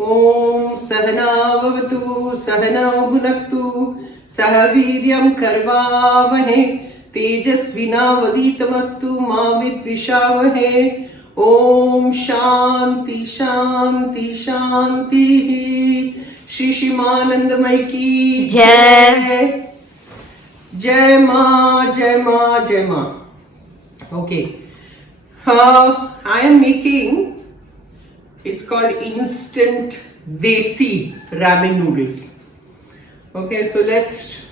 ओम सहनावतु सहनौ भुनक्तु सह वीर्यं करवावहे तेजस्विनावधीतमस्तु मा विद्विषावहे। ओम शांति शांति शांति। श्री शिवानंदमय की जय। जय माँ जय माँ जय माँ। Okay, I am making, it's called instant desi ramen noodles. Okay, so let's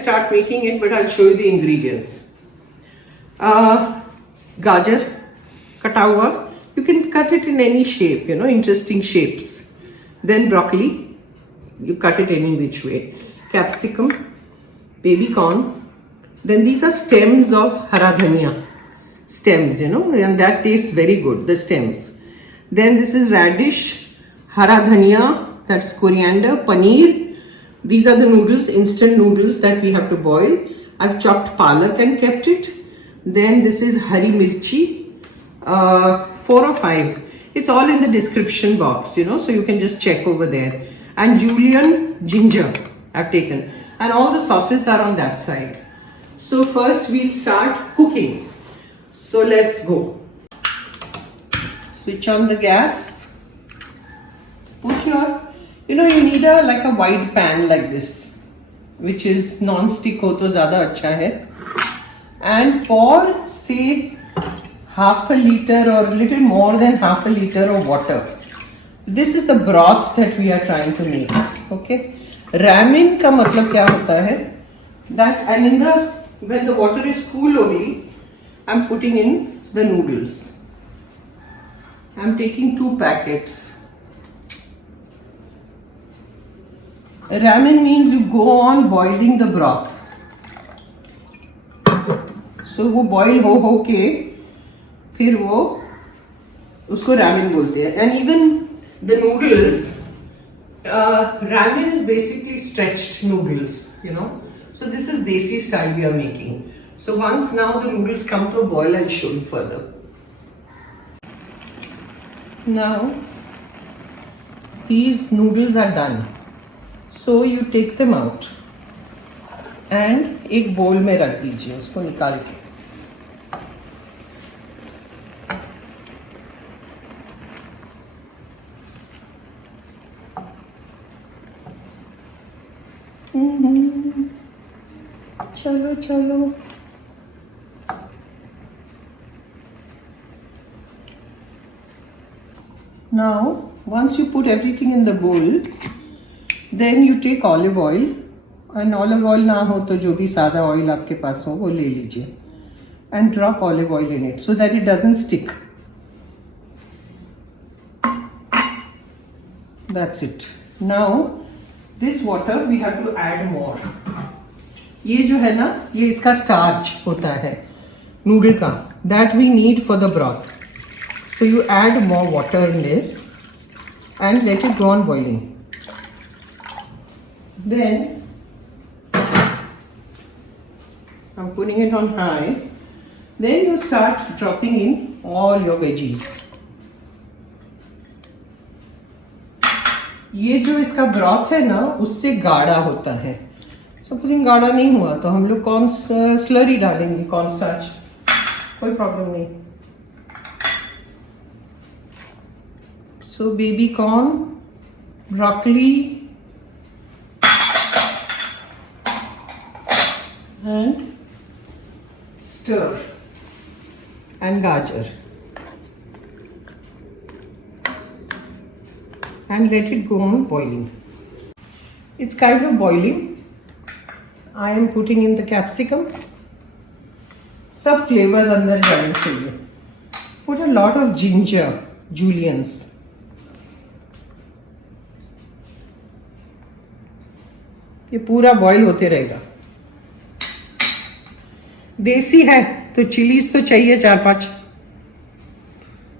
start making it, but I'll show you the ingredients. Gajar kata hua, you can cut it in any shape, interesting shapes. Then broccoli, you cut it any which way. Capsicum, baby corn. Then these are stems of hara dhania. Stems, and that tastes very good, the stems. Then this is radish, hara dhania, that's coriander, paneer. These are the noodles, instant noodles that we have to boil. I've chopped palak and kept it. Then this is hari mirchi, 4 or 5. It's all in the description box, so you can just check over there. And julienne ginger I've taken. And all the sauces are on that side. So first we'll start cooking. So let's go. Switch on the gas. Put your, you need like a wide pan like this, which is non-stick ho to zyada acha hai. And pour say half a liter or little more than half a liter of water. This is the broth that we are trying to make. Okay. Ramen ka matlab kya hota hai? That and when the water is cool only, I'm putting in the noodles. I'm taking 2 packets. Ramen means you go on boiling the broth. So वो boil हो के फिर वो उसको ramen बोलते हैं. And even the noodles, ramen is basically stretched noodles, So this is desi style we are making. So once now the noodles come to a boil, I'll show you further. Now these noodles are done. So you take them out and एक bowl में रख दीजिए उसको निकाल के. चलो चलो. Now, once you put everything in the bowl, then you take olive oil, and olive oil ना हो तो जो भी सादा oil आपके पास हो वो ले लीजिए, and drop olive oil in it so that it doesn't stick. That's it. Now, this water we have to add more. ये जो है ना, ये इसका starch होता है noodle का, that we need for the broth. So you add more water in this and let it go on boiling. Then I'm putting it on high. Then you start dropping in all your veggies. ये जो इसका broth है ना, उससे गाढ़ा होता है. Supposing गाढ़ा नहीं हुआ तो हम लोग कॉर्न स्लरी डालेंगे, कॉर्न स्टार्च, कोई प्रॉब्लम नहीं. So baby corn, broccoli, and stir, and gajar, and let it go on boiling. It's kind of boiling. I am putting in the capsicum. सब flavors अंदर जाने चाहिए. Put a lot of ginger, juliennes. ये पूरा boil होते रहेगा. देसी है तो चिलीज तो चाहिए 4-5.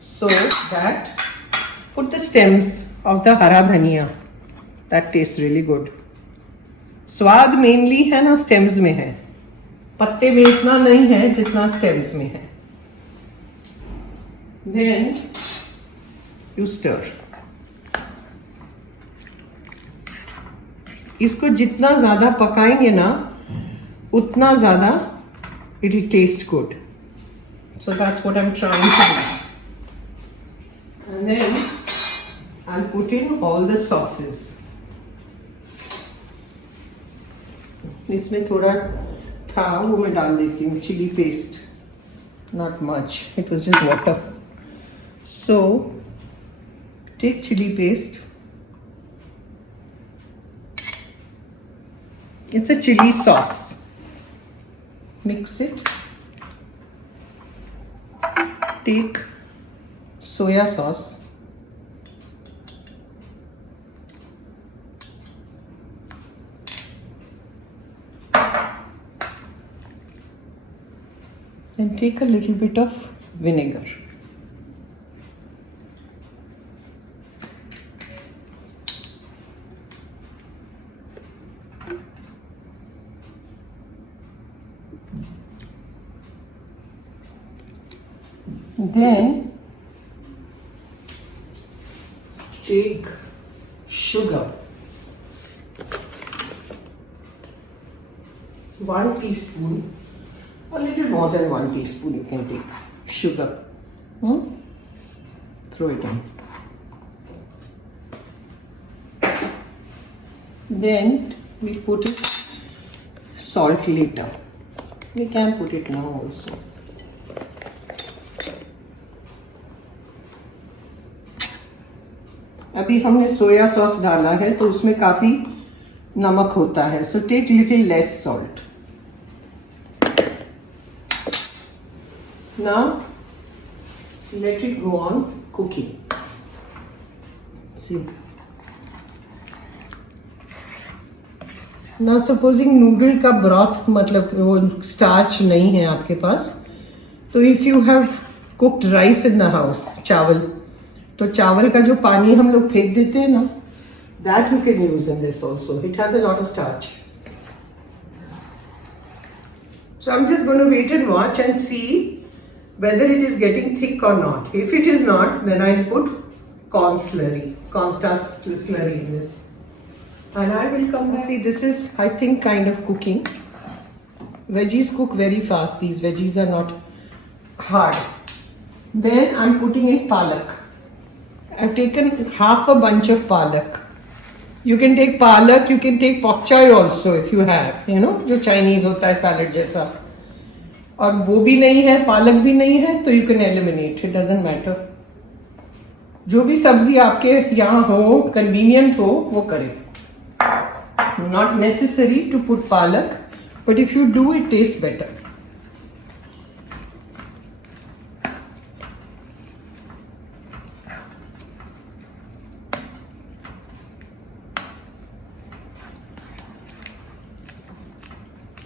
So that put the stems of the hara dhania. That tastes really good. स्वाद मेनली है ना स्टेम्स में है, पत्ते में इतना नहीं है जितना स्टेम्स में है. Then you stir. इसको जितना ज्यादा पकाएंगे ना उतना ज्यादा it will taste good. So that's what I'm trying to do. And then I'll put in all the sauces. इसमें थोड़ा था वो मैं डाल देती हूँ chili paste. Not much. It was just water. So take chili paste. It's a chili sauce. Mix it. Take soya sauce. And take a little bit of vinegar. Then take sugar. 1 teaspoon, a little more than 1 teaspoon you can take sugar. Throw it on. Then we put it salt later. We can put it now also. अभी हमने soya sauce डाला है तो उसमें काफी नमक होता है. So take little less salt. Now let it go on cooking. See. Now supposing noodle का ब्रॉथ मतलब वो स्टार्च नहीं है आपके पास, तो if you have cooked rice in the house, चावल, तो चावल का जो पानी हम लोग फेंक देते हैं ना, that you can use in this also. It has a lot of starch. So I'm just going to wait and watch and see whether it is getting thick or not. If it is not, then I'll put cornstarch slurry in this. And I will come to see, this is, I think, kind of cooking. Veggies cook very fast. These veggies are not hard. Then I'm putting in palak. I've taken half a bunch of palak. You can take palak, you can take pok chai also if you have, you know, जो Chinese होता है salad जैसा. और वो भी नहीं है, पालक भी नहीं है, तो you can eliminate. It doesn't matter. जो भी सब्जी आपके यहाँ हो, convenient हो, वो करें. Not necessary to put palak, but if you do, it tastes better.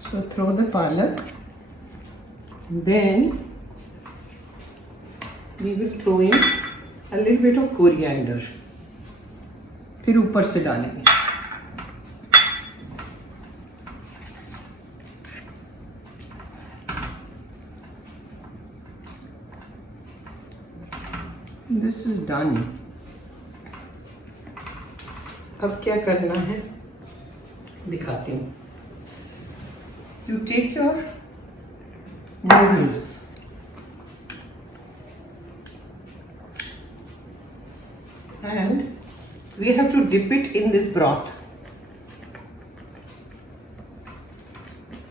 So throw the palak. Then we will throw in a little bit of coriander. फिर ऊपर से डालेंगे. This is done. अब क्या करना है दिखाती हूँ. You take your noodles and we have to dip it in this broth.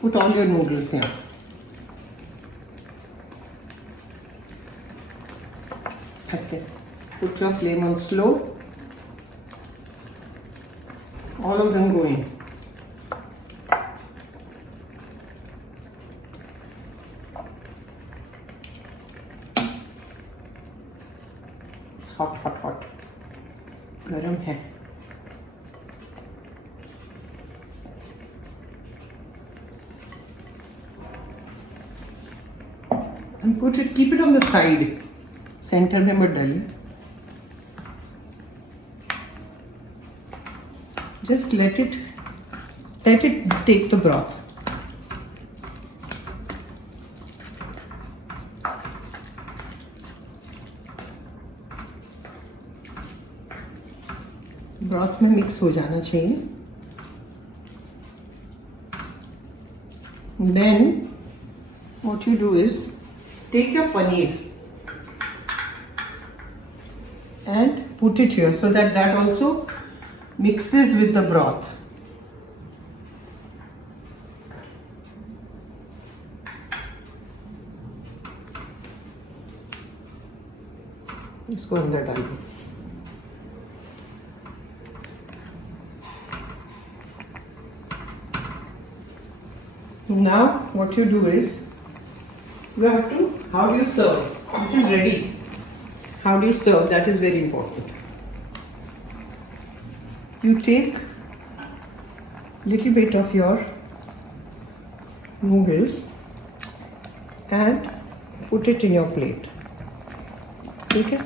Put all your noodles here. ऐसे. Put your flame on slow. All of them go in. It's hot, hot, hot. गरम है. And put it, keep it on the side. Centre में मत डालिए. Just let it take the broth. Broth में mix हो जाना चाहिए. Then what you do is take your paneer and put it here so that also mixes with the broth. इसको अंदर डाल दो. Now what you do is you have to, how do you serve? This is ready. How do you serve? That is very important. You take little bit of your noodles and put it in your plate. Okay?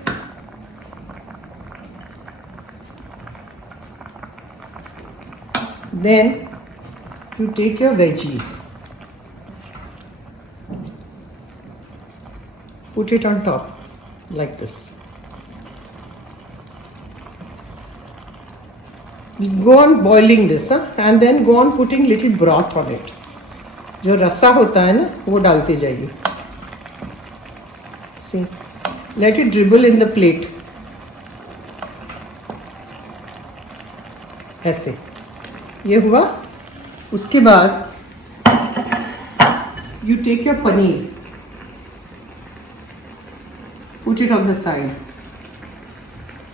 Then you take your veggies, put it on top like this. You go on boiling this, and then go on putting little broth on it. जो रसा होता है ना वो डालते जाइए. See, let it dribble in the plate. ऐसे ये हुआ. उसके बाद you take your paneer, put it on the side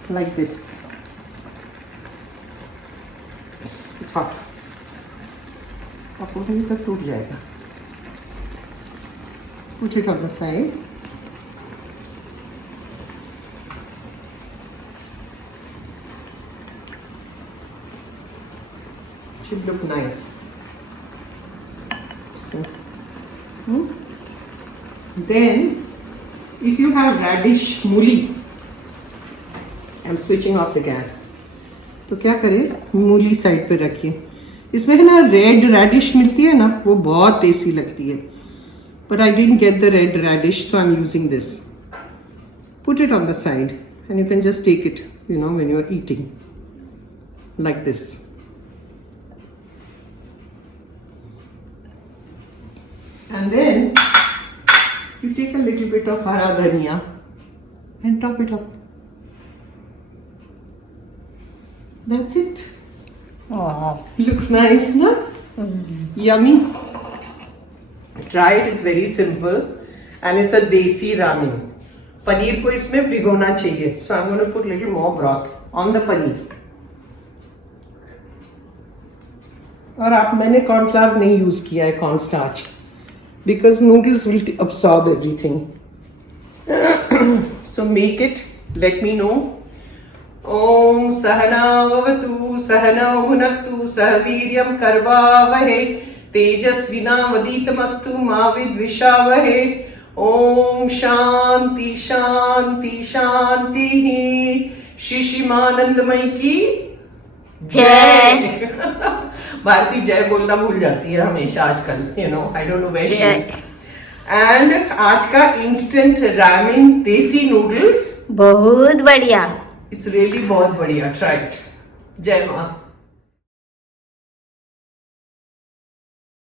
like this. It's hot. आपको कहीं तक टूट जाएगा. Put it on the side. Should look nice. So, then if you have radish मूली, I'm switching off the gas. तो क्या करें, मूली साइड पे रखिए. इसमें है ना रेड रेडिश मिलती है ना, वो बहुत टेस्टी लगती है. But I didn't get the red radish, so I'm using this. Put it on the side and you can just take it, when you're eating. Like this. And then you take a little bit of hara dhania and top it up. That's it. Wow. Looks nice, na? Yummy. Try it. It's very simple, and it's a desi ramen. Paneer को इसमें भिगोना चाहिए. So I'm going to put little more broth on the paneer. और मैंने cornflour नहीं use किया है, cornstarch, because noodles will absorb everything. So make it. Let me know. Om Sahana Vavatu Sahana Bhunaktu Sahaviryam Karvavahe Tejasvinavaditamastu Ma Vidvishavahe. Om Shanti Shanti Shanti. शिशिमानंदमयी की जय. भारती जय बोलना भूल जाती है हमेशा आजकल. I don't know where she is. And आज का इंस्टेंट रामेन देसी नूडल्स बहुत बढ़िया. इट्स रियली बहुत बढ़िया. Try it. जय मां.